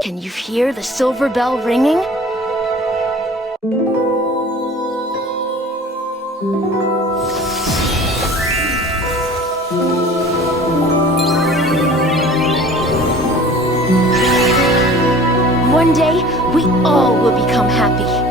Can you hear the silver bell ringing? One day, we all will become happy.